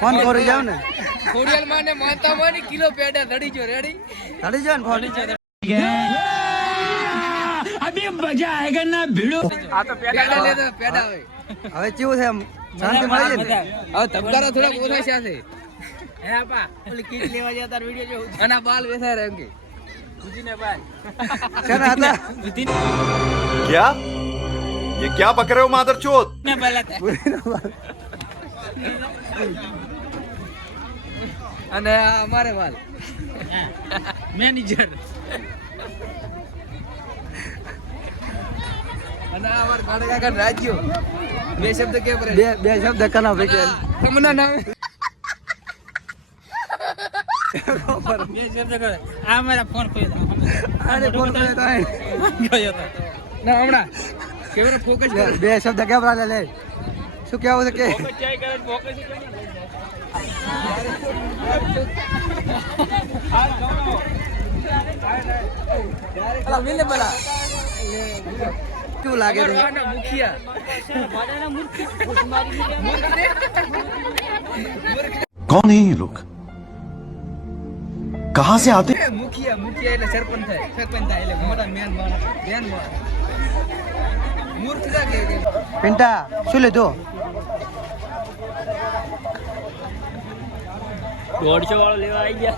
Phone કરી જાવ ને ખોડિયાલ માને માનતા માની કિલો પેડા ધડી જો રેડી ધડી જાવ ને ફોન અભી મજા આયેગા ના ભીડો આ તો પેડા લે તો પેડા હોય હવે કેવું છે આમ શાંતિ મળી જાય ને હવે તબકારો થોડા ઓછા છે આસે હે આપા ઓલી કીટ લેવા ગયા તાર વિડિયો જો અને બાલ વેસા રહે કે ઉજીને બાલ શેના હતા क्या ये क्या पक रहे हो मादरचोद ને બાલ હતા અને આ અમારે બાલ મેનેજર અને આ અમાર ગાડા કાકા રાજ્યો બે શબ્દ કે પર બે શબ્દ કના ભેગે તમના નામ બે શબ્દ કરે આ મારા ફોન કોઈ આને ફોન કર્યો તો આય. ગયો તો ના હમણાં કેમેરા ફોકસ કર બે શબ્દ કેવડા લે લે શું કહેવું છે કે અલા મિલે બલા શું લાગે છે कौन है ये लोग कहाँ से आते મુખિયા એટલે સરપંચ થાય એટલે મોટા મેન માણસ મૂર્ખ છે કે પિન્ટા શું લીધું 150 વાળો લેવા આવી ગયા